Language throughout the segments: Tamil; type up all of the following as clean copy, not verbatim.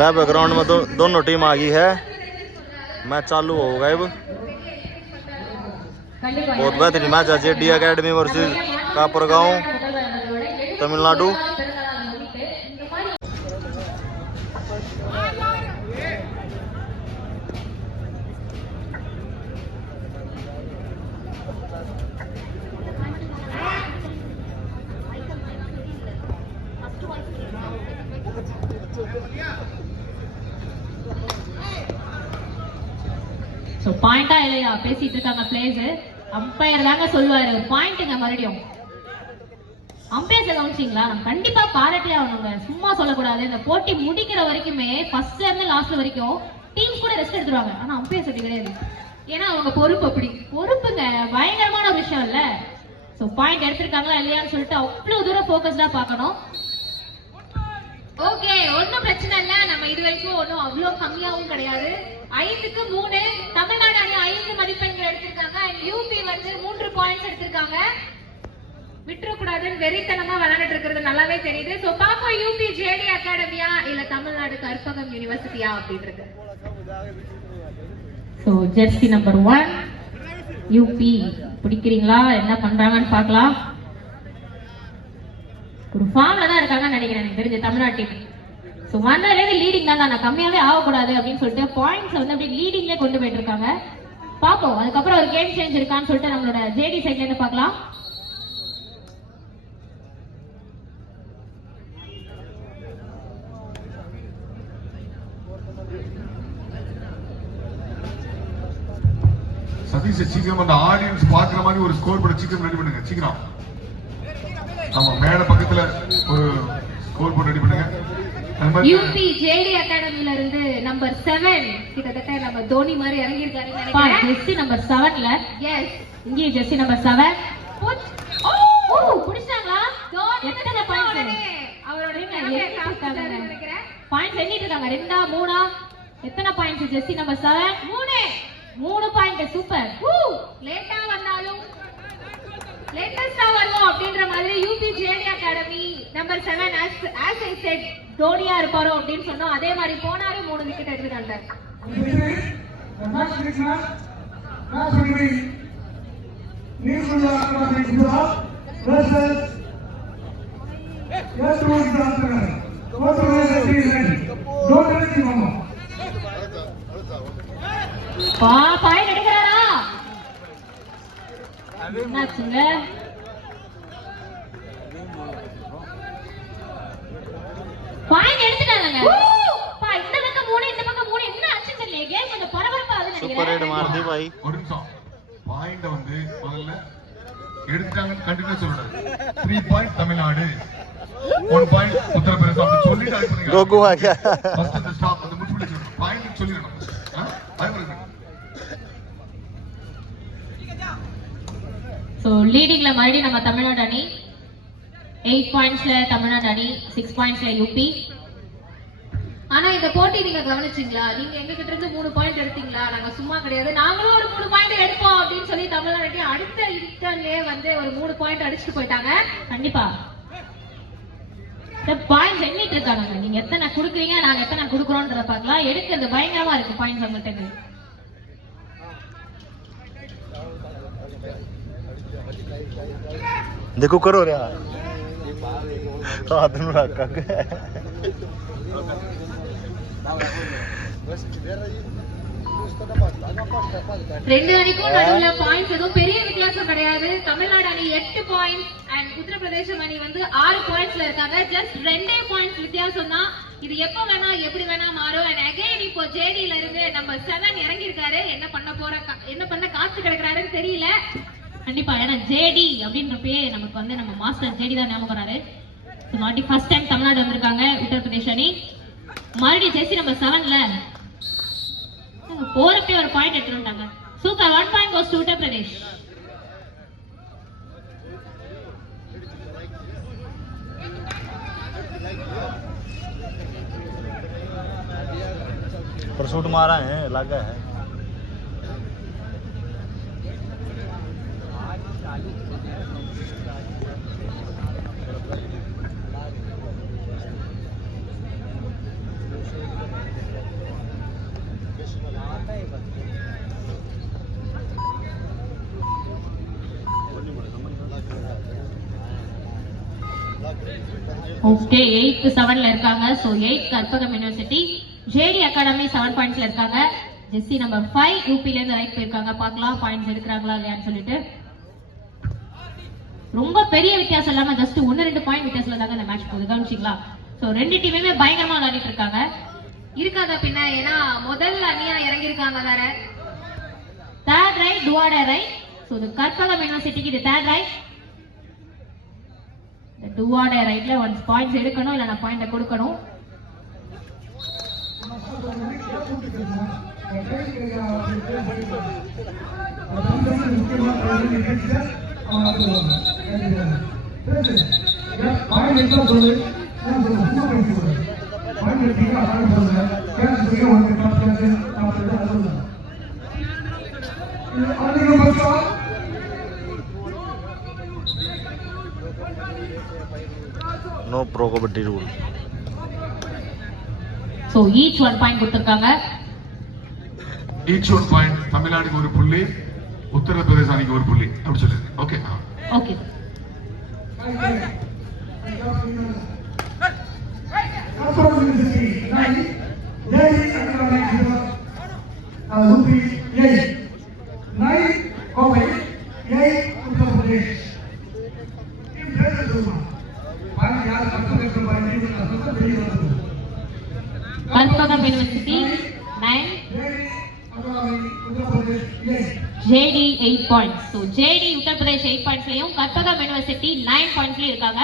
लैब ग्राउंड में दोनों टीम आ गई है। मैच चालू होगा अब। बहुत बेहतरीन मैच है। JD academy versus Karpagam Tamil Nadu. So பாயிண்டா இல்லையா பேசிட்டு இருக்காங்க பிளேயர்ஸ். அம்பையர் தாங்க சொல்லுவாரு பாயிண்ட்ங்க. மறுபடியும் அம்பையர்ஸ் கவனிச்சிங்களா? நம்ம கண்டிப்பா பாராட்டே ஆகணுங்க, சும்மா சொல்லக்கூடாது. இந்த போட்டி முடிக்கிற வரைக்குமே ஃபர்ஸ்ட்ல இருந்து லாஸ்ட் வரைக்கும் டீம்ஸ் கூட ரெஸ்ட் எடுத்துருவாங்க. ஆனா அம்பையர்ஸ் அப்படி கிடையாது. ஏன்னா அவங்க பொறுப்பு அப்படி பொறுப்புங்க. பயங்கரமான ஒரு விஷயம் இல்ல. சோ பாயிண்ட் எடுத்திருக்காங்களா இல்லையான்னு சொல்லிட்டு அவ்வளவு தூரம் போக்கஸ்டா பார்க்கணும். ஓகே, ஒன்னும் பிரச்சனை இல்ல. நம்ம இது வரைக்கும் ஒன்னும் அவ்வளவு கம்மியாவும் கிடையாது. 5க்கு 3 தமிழ்நாடு அணி 5 மதிப்பெண்கள் எடுத்திருக்காங்க. யூபி வந்து 3 பாயிண்ட்ஸ் எடுத்திருக்காங்க. விட்டுறக்கூடாதுன்னு வெறித்தனமா விளையாண்டுட்டு இருக்கிறது நல்லாவே தெரியுது. சோ பாப்போம் யூபி ஜேடி அகாடமியா இல்ல தமிழ்நாடு கற்பகம் யூனிவர்சிட்டியா அப்படின்றது. சோ ஜெர்சி நம்பர் 1 யூபி பிடிக்கிறீங்களா? என்ன பண்றாங்கன்னு பார்க்கலாம். ஒரு ஃபார்ம்ல தான் இருக்காங்கன்னு நினைக்கிறேன் எனக்கு தெரிஞ்ச தமிழ்நாடு டீம். ஸோ வந்ததுலேருந்து லீடிங் தான், நான் கம்மியாவே ஆகக்கூடாது அப்படின்னு சொல்லிட்டு பாயிண்ட்ஸ் வந்து அப்படியே லீடிங்லேயே கொண்டு போயிட்டு இருக்காங்க. பார்ப்போம் அதுக்கப்புறம் ஒரு கேம் சேஞ்ச் இருக்கான்னு சொல்லிட்டு நம்மளோட ஜேடி சைட்ல இருந்து பார்க்கலாம். சதீஷ் சீக்கிரம் அந்த ஆடியன்ஸ் பாக்குற மாதிரி ஒரு ஸ்கோர் போர்டு சீக்கிரம் ரெடி பண்ணுங்க. சீக்கிரம் ஆமா மேல பக்கத்துல ஒரு ஸ்கோர் போர்டு ரெடி பண்ணுங்க. யூபி ஜேடி அகாடமில இருந்து நம்பர் 7 கிட்டத்தட்ட நம்ம தோனி மாதிரி இறங்கி இருக்காருன்னு நினைக்கிறேன். ஜெர்சி நம்பர் 7ல எஸ் இங்கே ஜெர்சி நம்பர் 7 ஓ புடிச்சாங்களா? எத்தனை பாயிண்ட்ஸ் அவரோட நினைக்கிறேன். பாயிண்ட்ஸ் எண்ணிட்டு இருக்காங்க 2 3 எத்தனை points? Jersey number 7 3 point. Super. லேட்டா வந்தாலும் லேட்டஸ்டா வருவோம் அப்படின்ற மாதிரி UP JD academy number 7 as I said தோனியா இருப்பாரோ அப்படின்னு சொன்னோம். அதே மாதிரி போனாரு 3 விக்கெட் எடுத்துட்டாங்க. பாயிண்ட் எடுக்கிறாரா? என்னாச்சுங்க? பாயிண்ட் எடுத்துட்டாங்க. இந்த பக்கம் 3 இந்த பக்கம் 3 என்ன ஆச்சு தெரியல. கேம் கொஞ்சம் பரபரப்பா ஆகுது நினைக்கிறேன். சூப்பர் ரைட் மார்தி பாய். ஒரு நிமிஷம். பாயிண்ட் வந்து முதல்ல எடுத்துட்டாங்கன்னு கண்டிப்பா சொல்லணும். 3 பாயிண்ட் தமிழ்நாடு, 1 பாயிண்ட் உத்தரப்பிரதேசம் அப்படி சொல்லிட்டு ஆட் பண்ணுங்க. கோகு आ गया. ஃபர்ஸ்ட் அந்த ஸ்டாப் அந்த முடிச்சு பாயிண்ட் சொல்லிரணும். சோ லீடிங்ல மறுபடியும் நம்ம தமிழ்நாடு அணி 8 பாயிண்ட்ஸ்ல தமிழ்நாடு அணி 6 பாயிண்ட்ஸ்ல யூபி. ஆனா இந்த போட்டி நீங்க கவனிச்சீங்களா? நீங்க எங்க கிட்ட இருந்து 3 பாயிண்ட் எடுத்தீங்களா? நாங்க சும்மா கிடையாது, நாங்களும் ஒரு 3 பாயிண்ட் எடுப்போம் அப்படின்னு சொல்லி தமிழ்நாடு அடுத்த இன்டர்லயே வந்து ஒரு 3 பாயிண்ட் அடிச்சுட்டு போயிட்டாங்க. கண்டிப்பா இந்த பாயிண்ட்ஸ் எண்ணிட்டு இருக்காங்க. நீங்க எத்தனை குடுக்குறீங்க, நாங்க எத்தனை குடுக்குறோம்ன்றத பார்க்கலாம். எடுக்கிறது பயங்கரமா இருக்கு பாயிண்ட்ஸ் உங்கள்கிட்ட. देखो करो रे हाथ में रख के 2 அணிக்கும் நடுவுல பாயிண்ட்ஸ் எதுவும் பெரிய வித்தியாசம் கிடையாது. தமிழ்நாடு அணி 8 பாயிண்ட்ஸ் அண்ட் உத்தரப்பிரதேசம் அணி வந்து 6 பாயிண்ட்ஸ்ல இருக்காங்க. ஜஸ்ட் 2 பாயிண்ட்ஸ் வித்தியாசம் தான். இது எப்ப வேணா எப்படி வேணா மாறும். அண்ட் அகைன் இப்போ ஜேடில இருந்து நம்ம 7 இறங்கி இருக்காரு. என்ன பண்ண காத்து கிடக்குறாருன்னு தெரியல. கண்டிப்பா ஏன்னா ஜேடி அப்படின்றப்பே நமக்கு வந்து நம்ம மாஸ்டர் ஜேடி தான் ஞாபகம் வராரு. நாட்டி ஃபர்ஸ்ட் டைம் தமிழ்நாடு வந்திருக்காங்க உத்தரப்பிரதேஷ் அணி. மறுபடியும் ஜெர்சி நம்பர் 7ல போறப்பே ஒரு பாயிண்ட் எடுத்துட்டாங்க. Super. 1 point goes to Uttar Pradesh. पर शूट मारा है लगा है। ஓகே 8th 7ல இருக்காங்க. So 8 Karpagam university. JD academy 7 பாயிண்ட்ஸ்ல இருக்காங்க. ஜெஸ்ஸி நம்பர் 5 யூபில இருந்து ரைட் போயிருக்காங்க. பார்க்கலாம் பாயிண்ட்ஸ் எடுக்கறாங்களா இல்லையான்னு சொல்லிட்டு. ரொம்ப பெரிய வித்தியாசம் இல்லாம ஜஸ்ட் 1-2 பாயிண்ட் வித்தியாசத்துல தான் இந்த மேட்ச் போகுது. கவனிச்சீங்களா? சோ ரெண்டு டீமுமே பயங்கரமா விளையாடிட்டு இருக்காங்க. இருக்காங்க பின்ன, ஏன்னா முதல் அணியா இறங்கி இருக்காங்க வேற. தேர்ட் ரைட் டுவாட ரைட். சோ இது கற்பகம் யுனிவர்சிட்டிக்கு இது தேர்ட் ரைட். இந்த டுவாட ரைட்ல ஒன்ஸ் பாயிண்ட்ஸ் எடுக்கணும் இல்ல நான் பாயிண்ட கொடுக்கணும். No pro kabaddi rule. So each 1 point கொடுத்திருக்காங்க. each 1 point தமிழ்நாடுக்கு ஒரு புள்ளி, உத்தரப்பிரதேச அணிக்கு ஒரு புள்ளி அப்படி சொல்லுங்க. Okay okay. Karpagam university 9, JD 8 points. So JD Uttar Pradesh 8 பாயிண்ட்ஸ்லயும் கற்பகம் யுனிவர்சிட்டி 9 பாயிண்ட்ஸ்லயும் இருக்காங்க.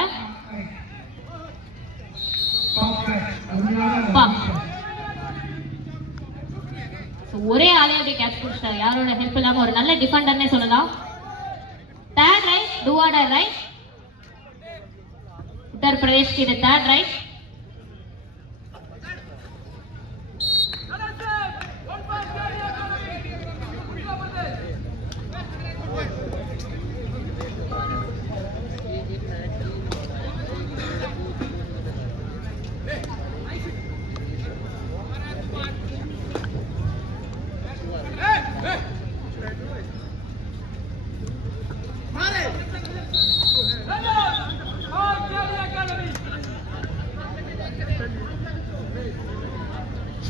So ஒரே ஆளையோட கேட்ச் புடிச்சாரு. யாரோட ஹெல்ப் இல்லாம ஒரு நல்ல டிஃபெண்டர்னே சொல்லலாம். தேர்ட் ரைட் டுவாட ரைட். உத்தர் பிரதேஷ் की third raid.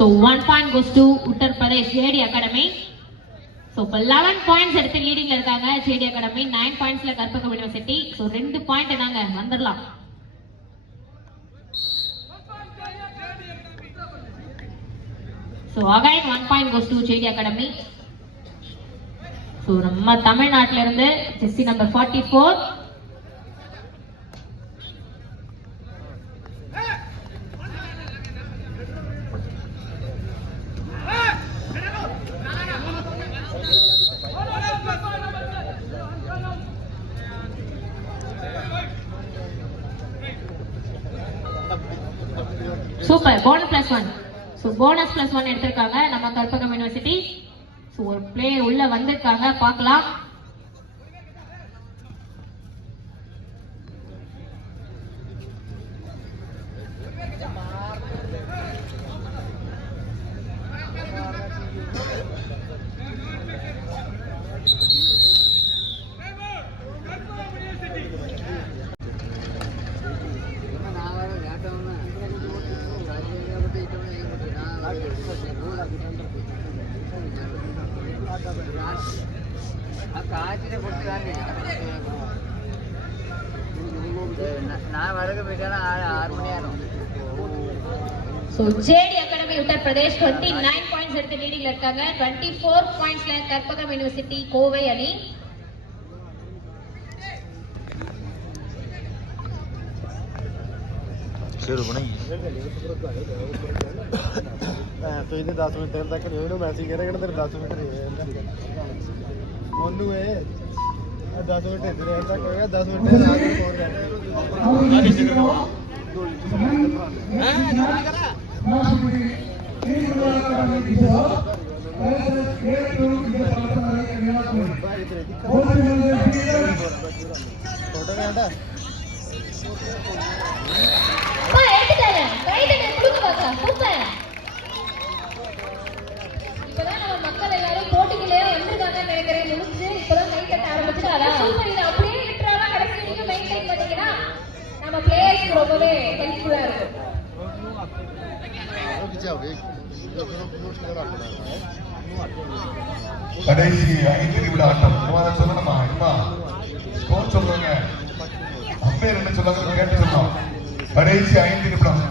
So 1 point goes to Uttar Pradesh JD Academy. So 11 points எடுத்து லீடிங்ல இருக்காங்க JD Academy. 9 pointsல கற்பகம் யுனிவர்சிட்டி. So 2 பாயிண்ட் நாங்க வந்துடலாம். So again 1 point goes to JD Academy. So நம்ம தமிழ்நாட்டுல இருந்து ஜெஸ்ஸி number 44. Super bonus +1. So bonus +1 எடுத்திருக்காங்க நம்ம கற்பகம் யுனிவர்சிட்டி. சோ ஒரு பிளேயர் உள்ள வந்திருக்காங்க, பார்க்கலாம். So JD Academy Uttar Pradesh 29 points எடுத்து லீடிங்ல இருக்காங்க. 24 பாயிண்ட்ஸ்ல கற்பகம் யுனிவர்சிட்டி கோவை அணி. शुरू नहीं तो इन्हें 10 मिनट तक नहीं मैसेज कह रहे 10 मिनट मोनू है 10 मिनट इधर तक होगा 10 मिनट आगे फोन फोटो काटा எடுத்துட்டாங்க ரைட் கொடுங்க பாக்க சூப்பர். இப்பதான் நம்ம பிளேயர்ஸ்க்கு ரொம்பவே ஹெல்ப்ஃபுல்லா இருக்கும். கடைசி 5 நிமிட ஆட்டம். சொல்லணுமா அம்மா ஸ்கோர் சொல்லுங்க, அம்பையர் என்ன சொல்றாங்க கேட்டு சொல்லணும். கடைசி 5 நிமிடம்.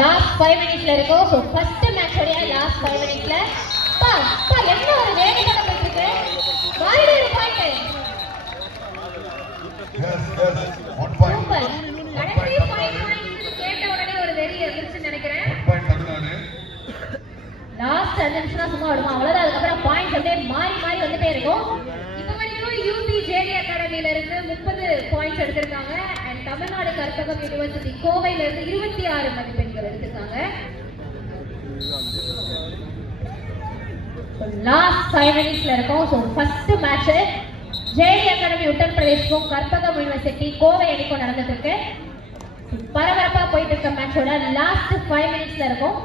லாஸ்ட் 5 மினிட்ஸ்ல இருக்கோம். சோ ஃபர்ஸ்ட் மேட்ச் ஓட லாஸ்ட் 5 மினிட்ஸ்ல என்ன ஒரு வேகமா போயிட்டு இருக்கு. வாரிடு ஒரு பாயிண்ட். S 1 point. கடைசி 5 பாயிண்ட் கேட்ட உடனே ஒரு வெறி இருந்துச்சுன்னு நினைக்கிறேன். 1 பாயிண்ட் தமிழ்நாடு. லாஸ்ட் 5 நிமிஷம் சும்மா விடுமா அவ்வளவுதான். அதுக்கப்புறம் பாயிண்ட்ஸ் அப்படியே மாறி வந்துட்டே இருக்கும். இப்போ வரைக்கும் யூபி ஜேடி அகாடமில இருந்து 30 பாயிண்ட்ஸ் எடுத்திருக்காங்க. அண்ட் தமிழ்நாடு கற்பகம் யூனிவர்சிட்டி கோவையில இருந்து 26 மதிப்பெண்கள் எடுத்திருக்காங்க. லாஸ்ட் 5 மினிட்ஸ்ல இருக்கோம். So first match JD academy உத்தரப்பிரதேஷ்க்கும் கற்பகம் யூனிவர்சிட்டி கோவை அணிக்கும் நடந்துட்டு இருக்கு. பரபரப்பா போயிட்டு இருக்க மேட்சோட லாஸ்ட் 5 மினிட்ஸ்ல இருக்கும்.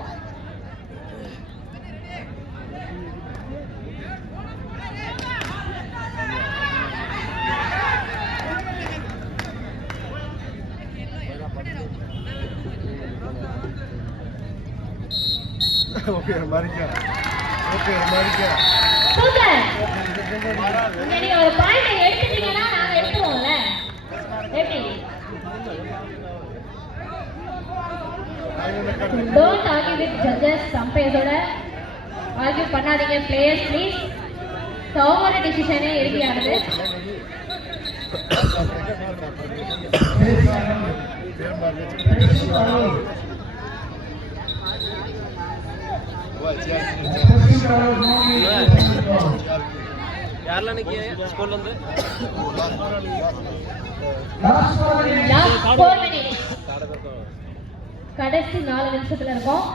ஓகே மாரிக்கா சூப்பர். நீங்க ஒரு பாயிண்ட் எடுத்துட்டீங்கன்னா நாங்க எடுத்துருவோம்ல. எப்படி? Don't argue with judges. அம்பையர்ஸோட ஆர்கியூ பண்ணாதீங்க பிளேயர்ஸ் ப்ளீஸ். அவங்களோட டிசிஷனே இறுதியானது. யாரெல்லாம் இன்னைக்கு ஸ்கூல்ல இருந்து லாஸ்ட் 4 மினிட்ஸ். கடைசி 4 நிமிஷத்துல இருக்கோம்.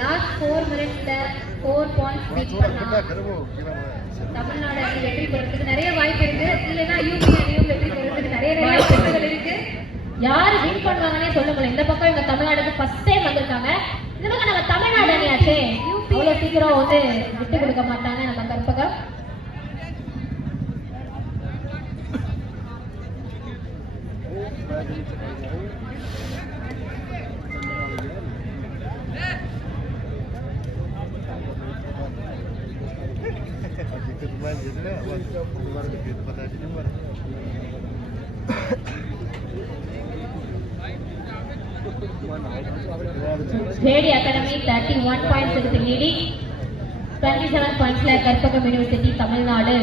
லாஸ்ட் 4 மினிட்ஸ்ல 4 பாயிண்ட்ஸ் ரீச் பண்ணா தமிழ்நாடு அணி வெற்றி பெறதுக்கு நிறைய வாய்ப்பு இருக்கு. இல்லைன்னா யூபி அணியும் வெற்றி பெறதுக்கு நிறைய வாய்ப்புகள் இருக்கு. யாரு வின் பண்ணுவாங்கன்னே சொல்ல முடியல. இந்த பக்கம் எங்க தமிழ்நாடுக்கு ஃபர்ஸ்ட் டைம் வந்திருக்காங்க. இந்த பக்கம் நம்ம தமிழ்நாடு அணியாச்சே அவ்வளவு சீக்கிரம் வந்து விட்டு கொடுக்க மாட்டாங்க நம்ம கற்பகம். ஜேடி அகாடமி 31 பாயிண்ட்ஸ் எடுத்து லீடிங். 27 பாயிண்ட்ஸ்ல கற்பகம் யூனிவர்சிட்டி தமிழ்நாடு.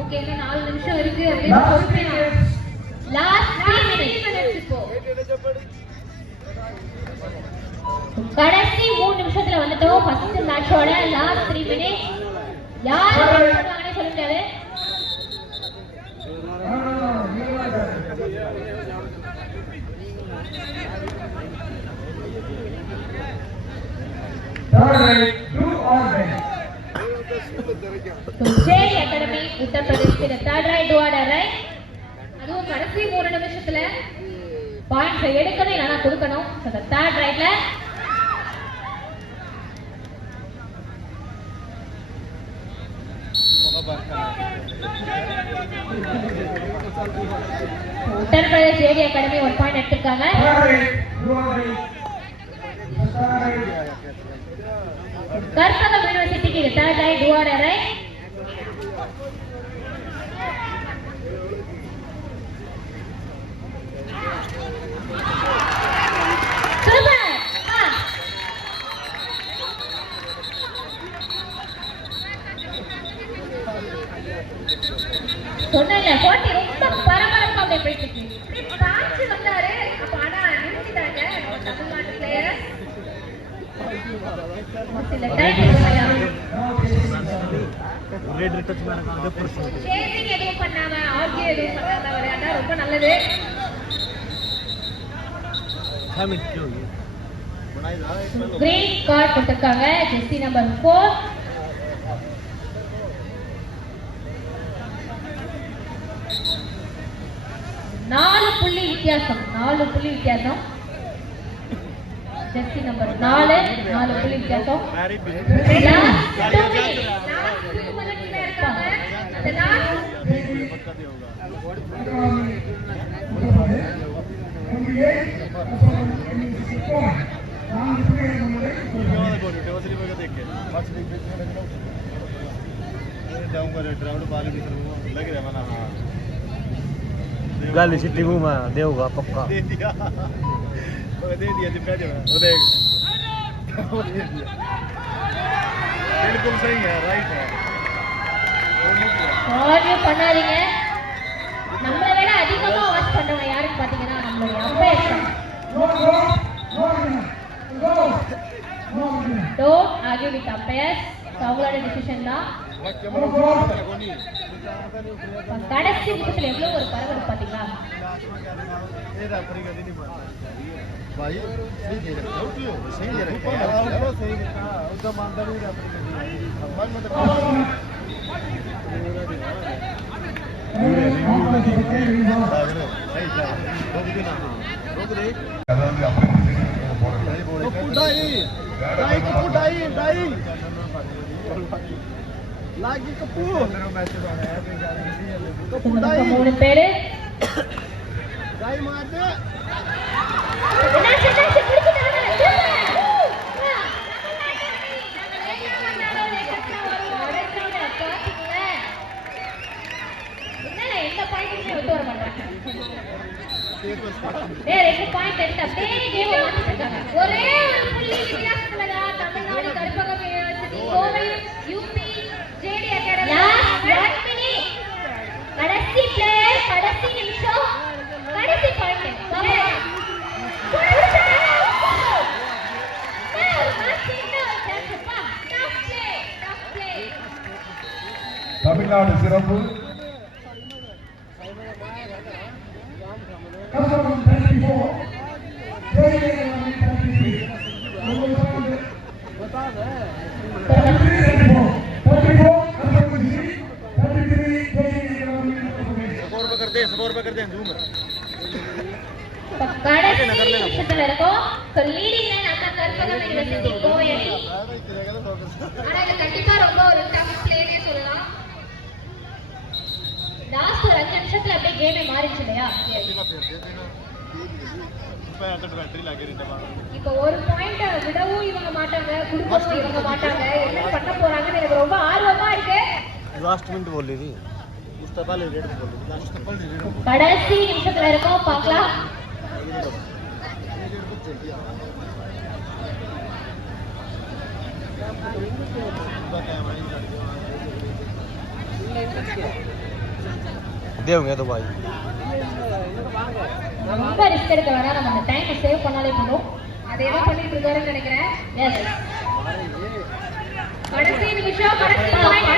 ஓகே, இன்னும் 4 நிமிஷம் இருக்கு. அப்படியே பொறுமையா லாஸ்ட் 3 மினிட்ஸ். இப்போ கடைசி 3 நிமிஷத்துல வந்துட்டோம். ஃபர்ஸ்ட் மேட்சோட லாஸ்ட் 3 மினிட்ஸ். யார் win பண்ணுவாங்கன்னே சொல்ல முடியாது. ஜேடி அகாடமி உத்தரப்பிரதேஷ்க்கு third right two order raid. அதுவும் கடைசி 3 நிமிஷத்துல பாயிண்ட்ஸ் எடுக்கணும் இல்லைன்னா கொடுக்கணும். தேர்ட் ரைட்ல உத்தரப்பிரதேஷ் ஜேடி அகாடமி 1 பாயிண்ட் எடுத்திருக்காங்க. கற்பகம் யூனிவர்சிட்டிக்கு third right two order right. சொன்னல போட்டி ரொம்ப பரபரப்பா அப்படியே போயிட்டு இருக்கு. பாச்சு வந்தாரு. அப்ப ஆனா நிறுத்திட்டாங்க தமிழ்நாட்டு பிளேயர். சில டைம் சேசிங் எதுவும் பண்ணாம ஆர்கியூ எதுவும் பண்ணாம விளையாண்டா ரொம்ப நல்லது. கிரீன் கார்டு கொடுத்திருக்காங்க ஜெர்சி நம்பர் 4. நாலு புள்ளி வித்தியாசம். ஜெர்சி நம்பர் 4 4 புள்ளி வித்தியாசம். லாஸ்ட் 2 மினிட்ஸ்ல இருக்காங்க. அந்த गाली सिटी घूमा देगा पक्का दे दिया चिपका दिया वो देख बिल्कुल सही है राइट है ஆர்வியூ பண்ணாதீங்க. நம்மளை விட அதிகமா வாட்ச் பண்றவங்க யாருன்னு பாத்தீங்கன்னா நம்மளுடைய அம்பையர்ஸ் தான். Don't argue with umpires. அவங்களோட டிசிஷன் தான். கடைசி நிமிஷத்துல எவ்வளவு ஒரு பரபரப்பு பாத்தீங்களா? भाई सही दे रहे हो सही दे रहे हो सही उसका मानता नहीं रहा मन में அதாவது இவனுக்கு 3 பேரு. என்னாச்சு, பிடிச்சிட்டாங்க. எந்த பாயிண்ட்டுமே விட்டு வர மாட்டாங்க. 2 பாயிண்ட் எடுத்து அப்படியே கேம் மாத்திட்டாங்க. ஒரே ஒரு புள்ளி வித்தியாசத்துல தான் Tamil Nadu Karpagam university Kovai UP JD academy கடைசி பிளேயர் கடைசி நிமிஷம் கடைசி பாயிண்ட் தமிழ்நாடு சிறப்பு करते हैं जूम கடைசி நிமிஷத்துல இருக்கும். So leading line அந்த கற்பகம் யூனிவர்சிட்டி கோவை அணி. ஆனா இது கண்டிப்பா ரொம்ப ஒரு டஃப் பிளேனே சொல்லலாம். லாஸ்ட் ஒரு 5 நிமிஷத்துல அப்படியே கேமே மாறிச்சு இல்லையா? இப்போ ஒரு பாயிண்ட் விடவும் இவங்க மாட்டாங்க, கொடுக்கவும் இவங்க மாட்டாங்க. என்ன பண்ண போறாங்கன்னு எனக்கு ரொம்ப ஆர்வமா இருக்கு. लास्ट मिनट बोल रही थी கடைசி நிமிஷத்துல இருக்கோம், பார்க்கலாம். देंगे तो भाई ரொம்ப ரிஸ்க் எடுக்க வேணா, நம்ம அந்த டைமை சேவ் பண்ணாலே போதும். அதே தான் பண்ணிட்டு இருக்காருன்னு நினைக்கிறேன். எஸ், கடைசி நிமிஷம் கடைசி பாயிண்ட்